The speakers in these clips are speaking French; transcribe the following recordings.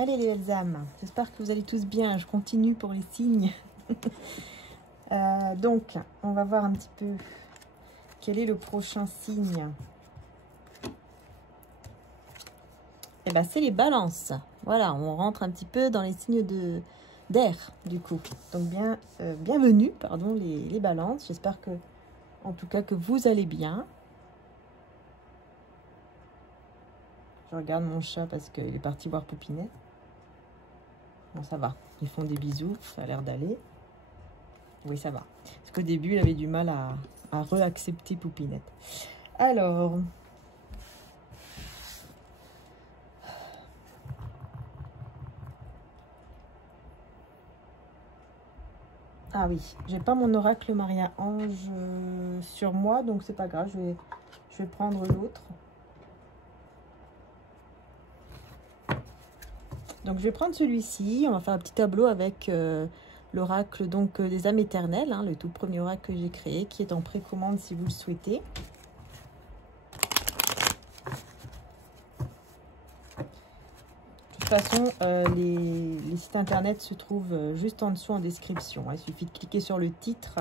Allez les belles âmes, j'espère que vous allez tous bien. Je continue pour les signes. Donc, on va voir un petit peu quel est le prochain signe. Et ben, c'est les balances. Voilà, on rentre un petit peu dans les signes d'air, du coup. Donc, bienvenue, pardon, les balances. J'espère que, en tout cas, que vous allez bien. Je regarde mon chat parce qu'il est parti voir Poupinette. Bon, ça va. Ils font des bisous. Ça a l'air d'aller. Oui, ça va. Parce qu'au début, il avait du mal à re-accepter Poupinette. Alors... Ah oui, j'ai pas mon oracle Maria-Ange sur moi, donc c'est pas grave. Je vais prendre l'autre. Donc je vais prendre celui-ci. On va faire un petit tableau avec l'oracle donc des âmes éternelles, hein, le tout premier oracle que j'ai créé, qui est en précommande si vous le souhaitez. De toute façon, les sites internet se trouvent juste en dessous en description. Il suffit de cliquer sur le titre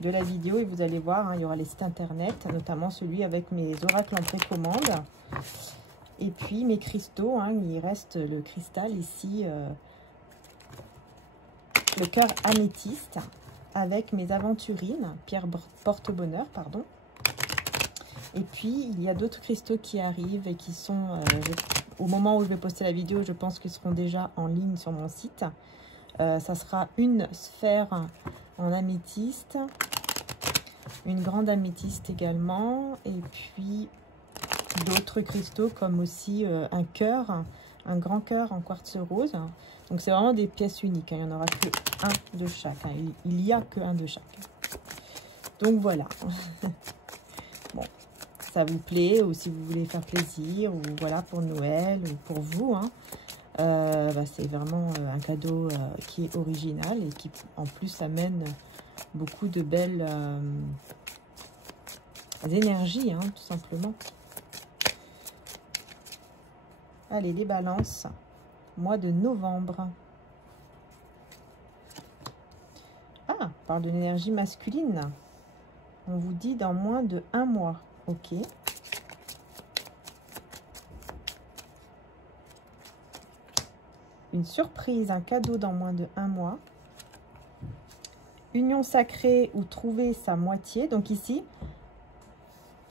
de la vidéo et vous allez voir, hein, il y aura les sites internet, notamment celui avec mes oracles en précommande. Et puis mes cristaux, hein, il reste le cristal ici, le cœur améthyste, avec mes aventurines, pierre porte-bonheur, pardon. Et puis il y a d'autres cristaux qui arrivent et qui sont, au moment où je vais poster la vidéo, je pense qu'ils seront déjà en ligne sur mon site. Ça sera une sphère en améthyste, une grande améthyste également, et puis d'autres cristaux comme aussi un cœur, un grand cœur en quartz rose. Donc c'est vraiment des pièces uniques, hein. Il n'y en aura que un de chaque, hein. Il n'y a que un de chaque. Donc voilà. Bon, ça vous plaît, ou si vous voulez faire plaisir, ou voilà, pour Noël, ou pour vous, hein. C'est vraiment un cadeau qui est original et qui en plus amène beaucoup de belles énergies, hein, tout simplement. Allez, les balances, mois de novembre. Ah, on parle de l'énergie masculine. On vous dit dans moins de 1 mois. Ok. Une surprise, un cadeau dans moins de 1 mois. Union sacrée ou trouver sa moitié. Donc ici,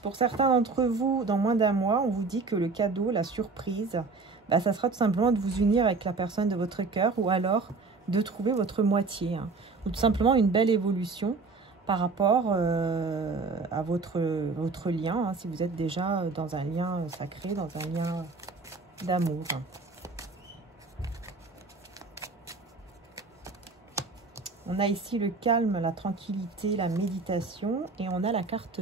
pour certains d'entre vous, dans moins d'1 mois, on vous dit que le cadeau, la surprise, ça sera tout simplement de vous unir avec la personne de votre cœur ou alors de trouver votre moitié, hein, ou tout simplement une belle évolution par rapport à votre lien, hein, si vous êtes déjà dans un lien sacré, dans un lien d'amour. On a ici le calme, la tranquillité, la méditation et on a la carte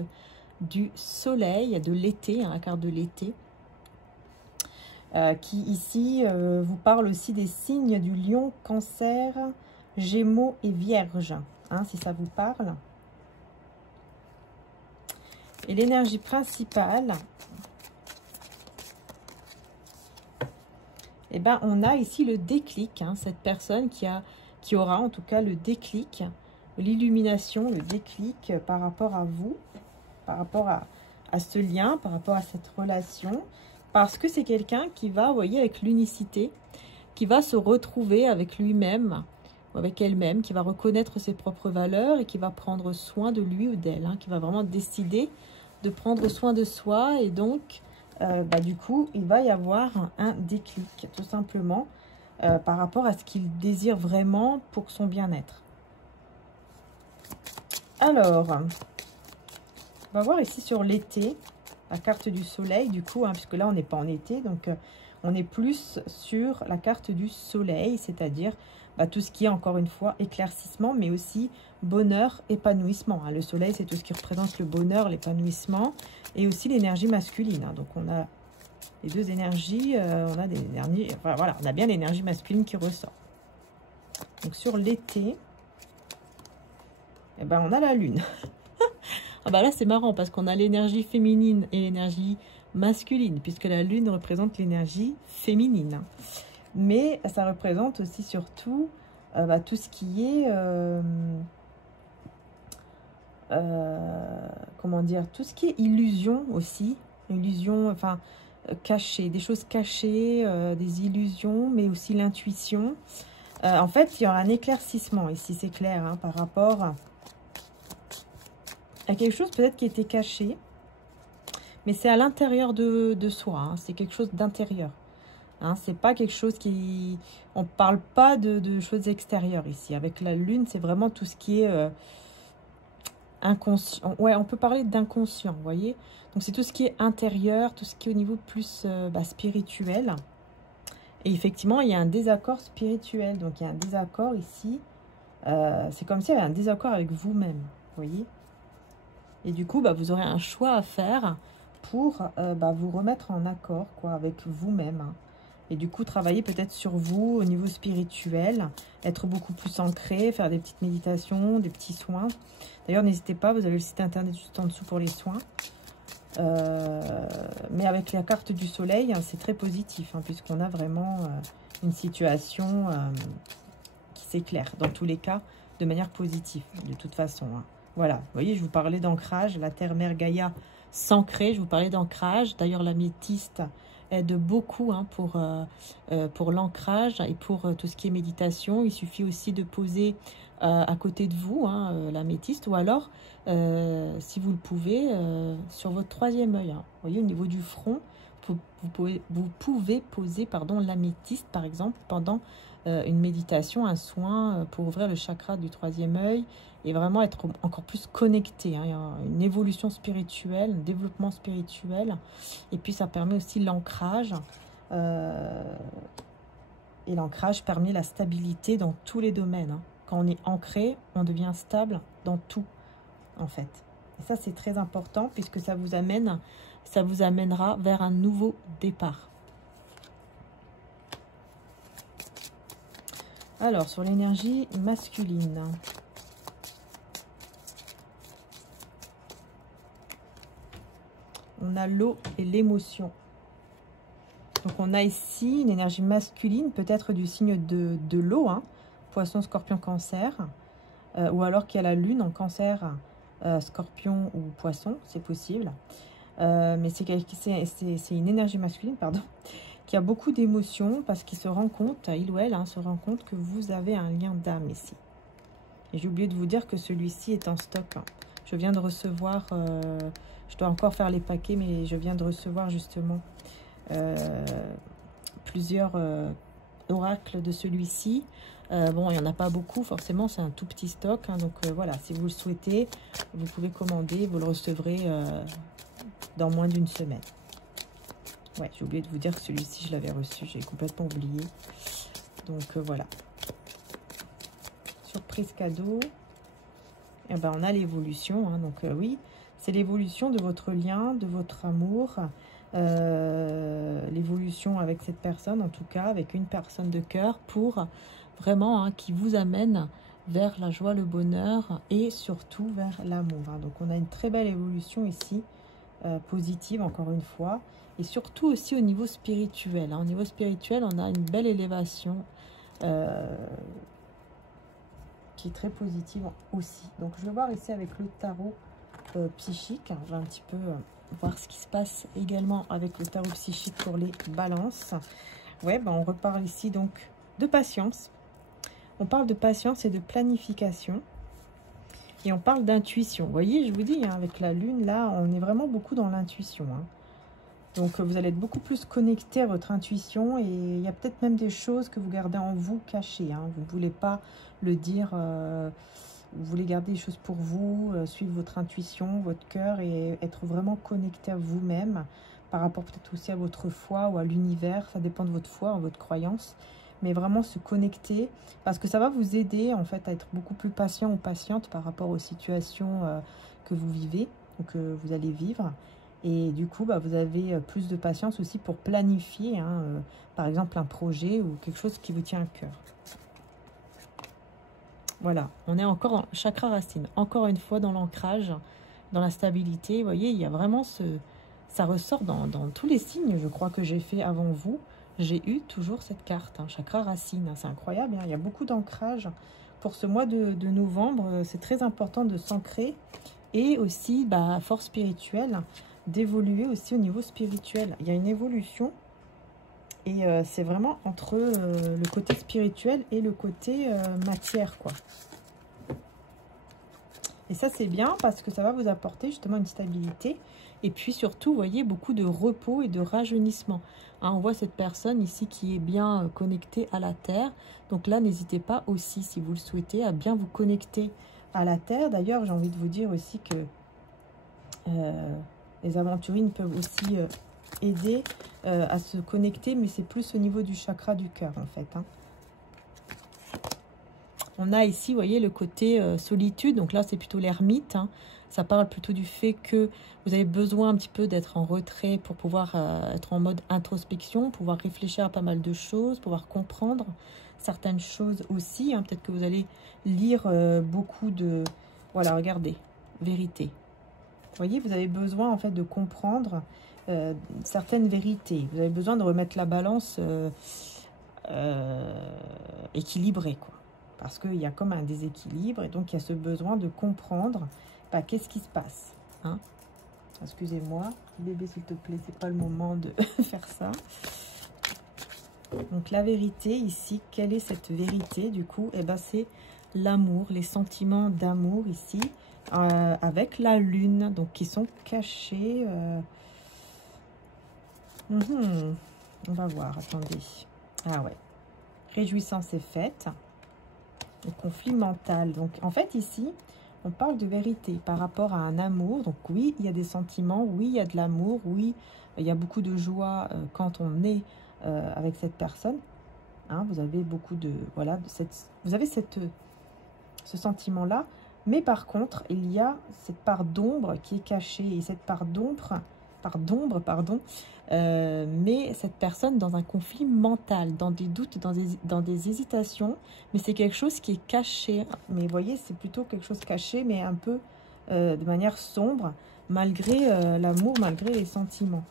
du soleil, de l'été, hein, la carte de l'été, qui ici vous parle aussi des signes du lion, cancer, gémeaux et vierge, hein, si ça vous parle. Et l'énergie principale, eh ben, on a ici le déclic, hein, cette personne qui aura en tout cas le déclic, l'illumination, le déclic par rapport à vous, par rapport à ce lien, par rapport à cette relation, parce que c'est quelqu'un qui va, vous voyez, avec l'unicité, qui va se retrouver avec lui-même, ou avec elle-même, qui va reconnaître ses propres valeurs et qui va prendre soin de lui ou d'elle, hein, qui va vraiment décider de prendre soin de soi et donc, du coup, il va y avoir un déclic, tout simplement, par rapport à ce qu'il désire vraiment pour son bien-être. Alors... on va voir ici sur l'été, la carte du soleil, du coup, hein, puisque là, on n'est pas en été, donc on est plus sur la carte du soleil, c'est-à-dire tout ce qui est, encore une fois, éclaircissement, mais aussi bonheur, épanouissement. Hein. Le soleil, c'est tout ce qui représente le bonheur, l'épanouissement, et aussi l'énergie masculine. Hein. Donc, on a les deux énergies, on a des énergies, enfin, voilà, on a bien l'énergie masculine qui ressort. Donc, sur l'été, eh ben, on a la lune. Ah bah là, c'est marrant parce qu'on a l'énergie féminine et l'énergie masculine, puisque la lune représente l'énergie féminine. mais ça représente aussi surtout tout ce qui est, comment dire, tout ce qui est illusion aussi, illusion, enfin, cachée, des choses cachées, des illusions, mais aussi l'intuition. En fait, il y aura un éclaircissement ici, c'est clair, hein, par rapport à quelque chose peut-être qui était caché, mais c'est à l'intérieur de soi, hein, c'est quelque chose d'intérieur. Hein, c'est pas quelque chose qui... On parle pas de choses extérieures ici. Avec la lune, c'est vraiment tout ce qui est inconscient. Ouais, on peut parler d'inconscient, vous voyez. Donc c'est tout ce qui est intérieur, tout ce qui est au niveau plus spirituel. Et effectivement, il y a un désaccord spirituel. Donc il y a un désaccord ici. C'est comme s'il y avait un désaccord avec vous-même, vous voyez. Et du coup, vous aurez un choix à faire pour vous remettre en accord quoi, avec vous-même. Hein. Et du coup, travailler peut-être sur vous au niveau spirituel, être beaucoup plus ancré, faire des petites méditations, des petits soins. D'ailleurs, n'hésitez pas, vous avez le site internet juste en dessous pour les soins. Mais avec la carte du soleil, hein, c'est très positif, hein, puisqu'on a vraiment une situation qui s'éclaire, dans tous les cas, de manière positive, de toute façon. Hein. Voilà, vous voyez, je vous parlais d'ancrage, la Terre-Mère Gaïa s'ancrer, je vous parlais d'ancrage. D'ailleurs, l'améthyste aide beaucoup hein, pour l'ancrage et pour tout ce qui est méditation. Il suffit aussi de poser à côté de vous hein, l'améthyste ou alors, si vous le pouvez, sur votre troisième œil. Hein. Vous voyez, au niveau du front, vous pouvez poser pardon, l'améthyste, par exemple, pendant une méditation, un soin pour ouvrir le chakra du troisième œil et vraiment être encore plus connecté. Hein, une évolution spirituelle, un développement spirituel. Et puis, ça permet aussi l'ancrage. Et l'ancrage permet la stabilité dans tous les domaines. Hein. Quand on est ancré, on devient stable dans tout, en fait. Et ça, c'est très important puisque ça vous amènera vers un nouveau départ. Alors, sur l'énergie masculine. On a l'eau et l'émotion. Donc, on a ici une énergie masculine, peut-être du signe de l'eau, hein, Poisson, Scorpion, Cancer. Ou alors qu'il y a la Lune en Cancer, Scorpion ou Poisson, c'est possible. Mais c'est une énergie masculine, pardon, qui a beaucoup d'émotions parce qu'il se rend compte, il ou elle hein, se rend compte que vous avez un lien d'âme ici. Et j'ai oublié de vous dire que celui-ci est en stock. Hein. Je viens de recevoir, je dois encore faire les paquets, mais je viens de recevoir justement plusieurs oracles de celui-ci. Bon, il n'y en a pas beaucoup, forcément, c'est un tout petit stock. Hein, donc voilà, si vous le souhaitez, vous pouvez commander, vous le recevrez dans moins d'une semaine. Ouais, j'ai oublié de vous dire que celui-ci, je l'avais reçu, j'ai complètement oublié. Donc voilà. Surprise cadeau. Et on a l'évolution. Hein, donc oui, c'est l'évolution de votre lien, de votre amour. L'évolution avec cette personne, en tout cas, avec une personne de cœur pour vraiment hein, qui vous amène vers la joie, le bonheur et surtout vers l'amour. Hein. Donc on a une très belle évolution ici, positive encore une fois. Et surtout aussi au niveau spirituel. Hein. Au niveau spirituel, on a une belle élévation qui est très positive aussi. Donc, je vais voir ici avec le tarot psychique. Je vais un petit peu voir ce qui se passe également avec le tarot psychique pour les balances. Ouais, on reparle ici donc de patience. On parle de patience et de planification. Et on parle d'intuition. Vous voyez, je vous dis, hein, avec la lune, là, on est vraiment beaucoup dans l'intuition. Hein. Donc, vous allez être beaucoup plus connecté à votre intuition et il y a peut-être même des choses que vous gardez en vous cachées. Hein. Vous ne voulez pas le dire, vous voulez garder les choses pour vous, suivre votre intuition, votre cœur et être vraiment connecté à vous-même par rapport peut-être aussi à votre foi ou à l'univers. Ça dépend de votre foi, de votre croyance. Mais vraiment se connecter parce que ça va vous aider en fait à être beaucoup plus patient ou patiente par rapport aux situations que vous vivez ou que vous allez vivre. Et du coup, vous avez plus de patience aussi pour planifier, hein, par exemple, un projet ou quelque chose qui vous tient à cœur. Voilà, on est encore en chakra racine. Encore une fois, dans l'ancrage, dans la stabilité. Vous voyez, il y a vraiment ça ressort dans tous les signes, je crois, que j'ai fait avant vous. j'ai eu toujours cette carte, hein, chakra racine. C'est incroyable, hein, il y a beaucoup d'ancrage. Pour ce mois de novembre, c'est très important de s'ancrer et aussi, bah, force spirituelle, d'évoluer aussi au niveau spirituel. Il y a une évolution et c'est vraiment entre le côté spirituel et le côté matière, quoi. Et ça, c'est bien parce que ça va vous apporter justement une stabilité. Et puis surtout, vous voyez, beaucoup de repos et de rajeunissement. Hein, on voit cette personne ici qui est bien connectée à la Terre. Donc là, n'hésitez pas aussi, si vous le souhaitez, à bien vous connecter à la Terre. D'ailleurs, j'ai envie de vous dire aussi que les aventurines peuvent aussi aider à se connecter. Mais c'est plus au niveau du chakra du cœur, en fait, hein. On a ici, vous voyez, le côté solitude. Donc là, c'est plutôt l'ermite, hein. Ça parle plutôt du fait que vous avez besoin un petit peu d'être en retrait pour pouvoir être en mode introspection, pouvoir réfléchir à pas mal de choses, pouvoir comprendre certaines choses aussi, hein. Peut-être que vous allez lire beaucoup de... Voilà, regardez, vérité. Vous voyez, vous avez besoin en fait de comprendre certaines vérités. Vous avez besoin de remettre la balance équilibrée, quoi. Parce qu'il y a comme un déséquilibre et donc il y a ce besoin de comprendre bah, qu'est-ce qui se passe, hein. Excusez-moi, bébé s'il te plaît, c'est pas le moment de faire ça. Donc la vérité ici, quelle est cette vérité du coup? Eh ben c'est l'amour, les sentiments d'amour ici, avec la lune, donc qui sont cachés. On va voir, attendez. Ah ouais, réjouissance est faite. Le conflit mental. Donc, en fait, ici, on parle de vérité par rapport à un amour. Donc, oui, il y a des sentiments. Oui, il y a de l'amour. Oui, il y a beaucoup de joie quand on est avec cette personne. Hein, vous avez beaucoup de... Voilà, vous avez ce sentiment-là. Mais par contre, il y a cette part d'ombre qui est cachée. Et cette part d'ombre, pardon, mais cette personne dans un conflit mental, dans des doutes, dans des hésitations, mais c'est quelque chose qui est caché. Mais vous voyez, c'est plutôt quelque chose caché, mais un peu de manière sombre, malgré l'amour, malgré les sentiments.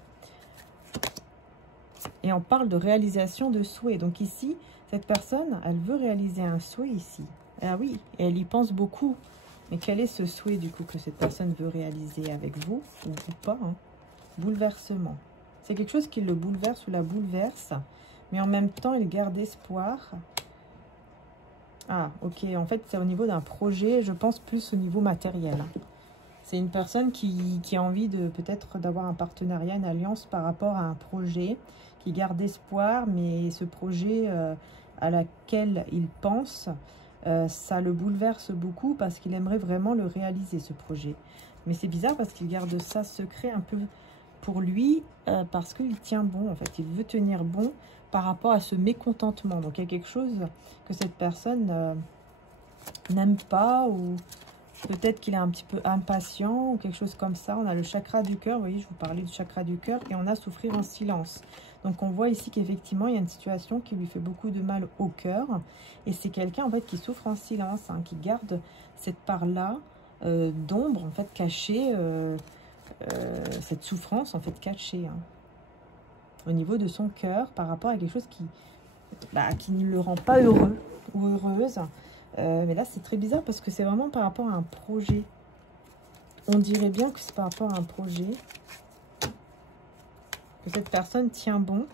Et on parle de réalisation de souhait. Donc ici, cette personne, elle veut réaliser un souhait ici. Ah oui, et elle y pense beaucoup. Mais quel est ce souhait du coup que cette personne veut réaliser avec vous ou pas, hein? Bouleversement. C'est quelque chose qui le bouleverse ou la bouleverse, mais en même temps, il garde espoir. Ah, ok. En fait, c'est au niveau d'un projet, je pense plus au niveau matériel. C'est une personne qui a envie de peut-être d'avoir un partenariat, une alliance par rapport à un projet, qui garde espoir, mais ce projet à laquelle il pense, ça le bouleverse beaucoup parce qu'il aimerait vraiment le réaliser, ce projet. Mais c'est bizarre parce qu'il garde ça secret un peu pour lui, parce qu'il tient bon, en fait. Il veut tenir bon par rapport à ce mécontentement. Donc, il y a quelque chose que cette personne n'aime pas, ou peut-être qu'il est un petit peu impatient, ou quelque chose comme ça. On a le chakra du cœur, vous voyez, je vous parlais du chakra du cœur, et on a souffrir en silence. Donc, on voit ici qu'effectivement, il y a une situation qui lui fait beaucoup de mal au cœur, et c'est quelqu'un, en fait, qui souffre en silence, hein, qui garde cette part-là d'ombre, en fait, cachée, cette souffrance en fait cachée, hein, au niveau de son cœur par rapport à quelque chose qui ne le rend pas heureux ou heureuse. Mais là c'est très bizarre parce que c'est vraiment par rapport à un projet. On dirait bien que c'est par rapport à un projet que cette personne tient bon.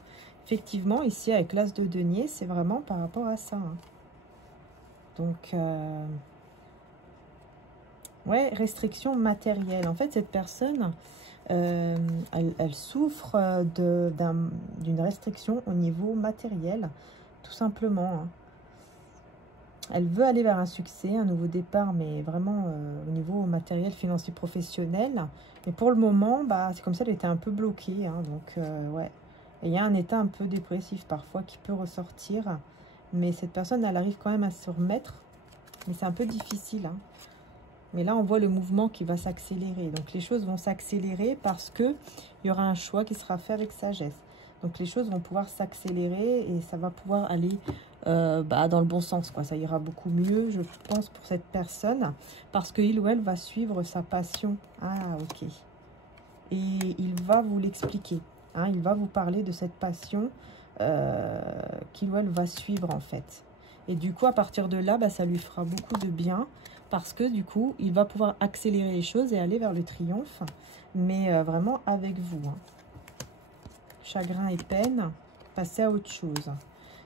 Effectivement, ici avec l'as de denier, c'est vraiment par rapport à ça, hein. Donc ouais, restriction matérielle. En fait, cette personne, elle souffre d'une restriction au niveau matériel, tout simplement, hein. Elle veut aller vers un succès, un nouveau départ, mais vraiment au niveau matériel, financier, professionnel. Mais pour le moment, bah, c'est comme ça, elle était un peu bloquée, hein. Donc, ouais. Et il y a un état un peu dépressif parfois qui peut ressortir. Mais cette personne, elle arrive quand même à se remettre. Mais c'est un peu difficile, hein. Mais là, on voit le mouvement qui va s'accélérer. Donc, les choses vont s'accélérer parce qu'il y aura un choix qui sera fait avec sagesse. Donc, les choses vont pouvoir s'accélérer et ça va pouvoir aller dans le bon sens, quoi. Ça ira beaucoup mieux, je pense, pour cette personne parce qu'il ou elle va suivre sa passion. Ah, ok. Et il va vous l'expliquer, hein. Il va vous parler de cette passion qu'il ou elle va suivre en fait. Et du coup, à partir de là, bah, ça lui fera beaucoup de bien parce que du coup, il va pouvoir accélérer les choses et aller vers le triomphe, mais vraiment avec vous. Hein. Chagrin et peine, passer à autre chose.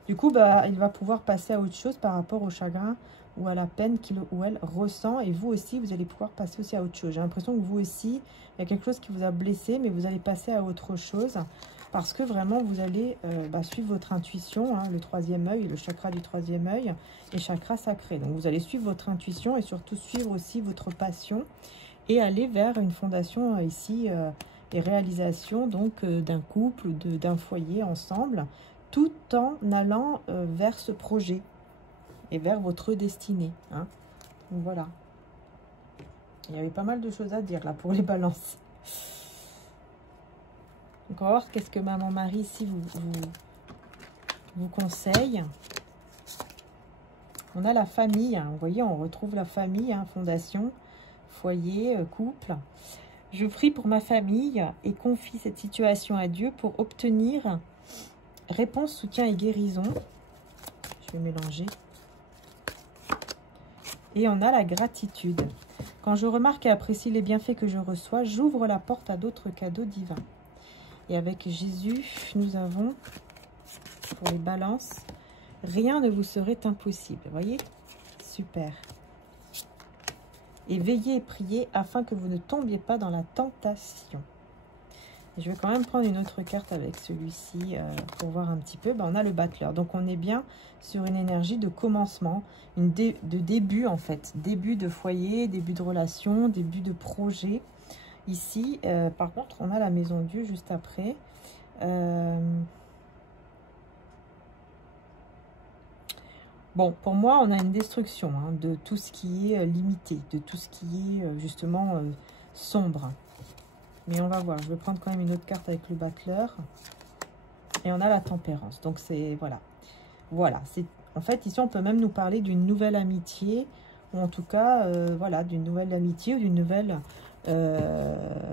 Du coup, bah, il va pouvoir passer à autre chose par rapport au chagrin ou à la peine qu'il ou elle ressent. Et vous aussi, vous allez pouvoir passer aussi à autre chose. J'ai l'impression que vous aussi, il y a quelque chose qui vous a blessé, mais vous allez passer à autre chose. Parce que vraiment, vous allez suivre votre intuition, hein, le troisième œil, le chakra du troisième œil, et chakra sacré. Donc, vous allez suivre votre intuition et surtout suivre aussi votre passion et aller vers une fondation ici et réalisation donc d'un couple, d'un foyer ensemble, tout en allant vers ce projet et vers votre destinée. Hein. Donc, voilà. Il y avait pas mal de choses à dire là pour les balances. Donc, on va voir qu'est-ce que Maman Marie ici vous conseille. On a la famille. Hein. Vous voyez, on retrouve la famille, hein, fondation, foyer, couple. Je prie pour ma famille et confie cette situation à Dieu pour obtenir réponse, soutien et guérison. Je vais mélanger. Et on a la gratitude. Quand je remarque et apprécie les bienfaits que je reçois, j'ouvre la porte à d'autres cadeaux divins. Et avec Jésus, nous avons, pour les balances, rien ne vous serait impossible. Vous voyez? Super. Et veillez et priez afin que vous ne tombiez pas dans la tentation. Et je vais quand même prendre une autre carte avec celui-ci pour voir un petit peu. Ben, on a le battleur. Donc, on est bien sur une énergie de commencement, de début en fait. Début de foyer, début de relation, début de projet. Ici, par contre, on a la maison Dieu juste après. Bon, pour moi, on a une destruction hein, de tout ce qui est limité, de tout ce qui est justement sombre. Mais on va voir. Je vais prendre quand même une autre carte avec le battleur. Et on a la tempérance. Donc, c'est... Voilà. Voilà. En fait, ici, on peut même nous parler d'une nouvelle amitié. Ou en tout cas, voilà, d'une nouvelle amitié ou d'une nouvelle...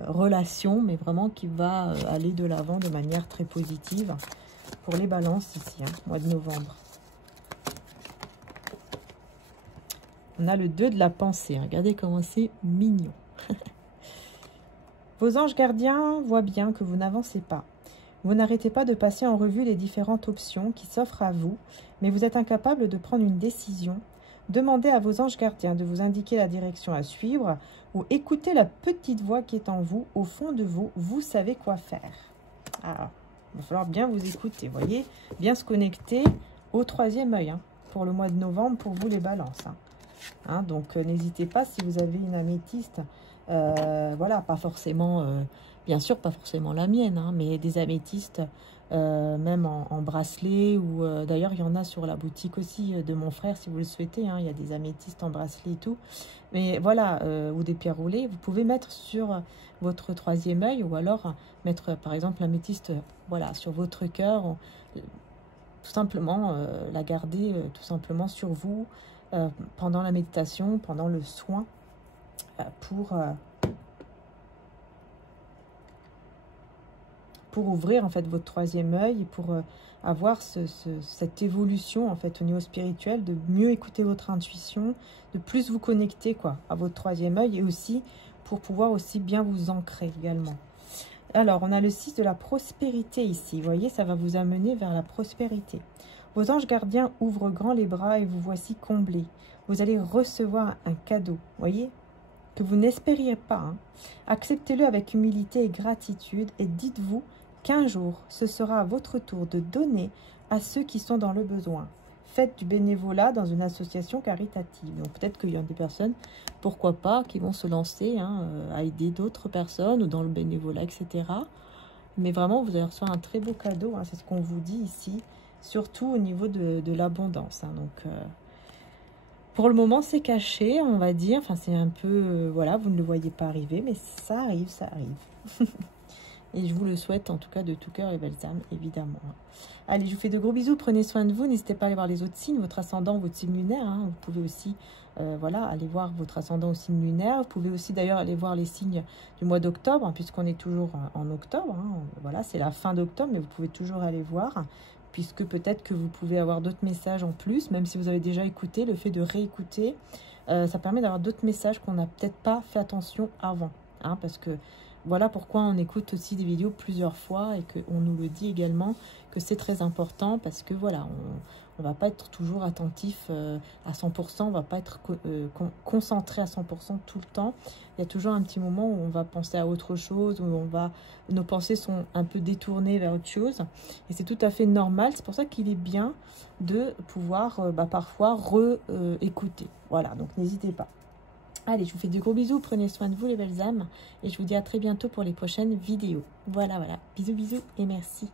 relation, mais vraiment qui va aller de l'avant de manière très positive pour les balances ici, hein, mois de novembre. On a le 2 de la pensée. Regardez comment c'est mignon. Vos anges gardiens voient bien que vous n'avancez pas. Vous n'arrêtez pas de passer en revue les différentes options qui s'offrent à vous, mais vous êtes incapable de prendre une décision. Demandez à vos anges gardiens de vous indiquer la direction à suivre ou écoutez la petite voix qui est en vous, au fond de vous, vous savez quoi faire. Alors, il va falloir bien vous écouter, vous voyez, bien se connecter au troisième œil, hein, pour le mois de novembre, pour vous les balances. Hein, donc, n'hésitez pas si vous avez une améthyste, voilà, pas forcément, bien sûr, pas forcément la mienne, hein, mais des améthystes, même en bracelet, ou d'ailleurs il y en a sur la boutique aussi de mon frère si vous le souhaitez, hein, il y a des améthystes en bracelet et tout, mais voilà, ou des pierres roulées, vous pouvez mettre sur votre troisième œil, ou alors mettre par exemple l'améthyste voilà, sur votre cœur, tout simplement la garder tout simplement sur vous pendant la méditation, pendant le soin, pour ouvrir en fait votre troisième œil et pour avoir cette évolution en fait au niveau spirituel, de mieux écouter votre intuition, de plus vous connecter quoi à votre troisième œil, et aussi pour pouvoir aussi bien vous ancrer également. Alors on a le 6 de la prospérité ici, vous voyez, ça va vous amener vers la prospérité. Vos anges gardiens ouvrent grand les bras et vous voici comblés. Vous allez recevoir un cadeau, voyez, que vous n'espériez pas. Hein. Acceptez-le avec humilité et gratitude et dites-vous qu'un jour, ce sera à votre tour de donner à ceux qui sont dans le besoin. Faites du bénévolat dans une association caritative. Donc peut-être qu'il y a des personnes, pourquoi pas, qui vont se lancer hein, à aider d'autres personnes ou dans le bénévolat, etc. Mais vraiment, vous allez recevoir un très beau cadeau. Hein, c'est ce qu'on vous dit ici, surtout au niveau de l'abondance. Hein, donc... pour le moment, c'est caché, on va dire. Enfin, c'est un peu... voilà, vous ne le voyez pas arriver, mais ça arrive, ça arrive. Et je vous le souhaite, en tout cas, de tout cœur, les belles âmes, évidemment. Allez, je vous fais de gros bisous. Prenez soin de vous. N'hésitez pas à aller voir les autres signes, votre ascendant, votre signe lunaire. Hein. Vous pouvez aussi, voilà, aller voir votre ascendant au signe lunaire. Vous pouvez aussi, d'ailleurs, aller voir les signes du mois d'octobre, hein, puisqu'on est toujours en octobre. Hein. Voilà, c'est la fin d'octobre, mais vous pouvez toujours aller voir puisque peut-être que vous pouvez avoir d'autres messages en plus, même si vous avez déjà écouté, le fait de réécouter, ça permet d'avoir d'autres messages qu'on n'a peut-être pas fait attention avant, hein, parce que voilà pourquoi on écoute aussi des vidéos plusieurs fois et qu'on nous le dit également que c'est très important, parce que voilà, on ne va pas être toujours attentif à 100%, on ne va pas être concentré à 100% tout le temps. Il y a toujours un petit moment où on va penser à autre chose, où nos pensées sont un peu détournées vers autre chose. Et c'est tout à fait normal, c'est pour ça qu'il est bien de pouvoir parfois écouter. Voilà, donc n'hésitez pas. Allez, je vous fais de gros bisous, prenez soin de vous les belles âmes, et je vous dis à très bientôt pour les prochaines vidéos. Voilà, bisous et merci.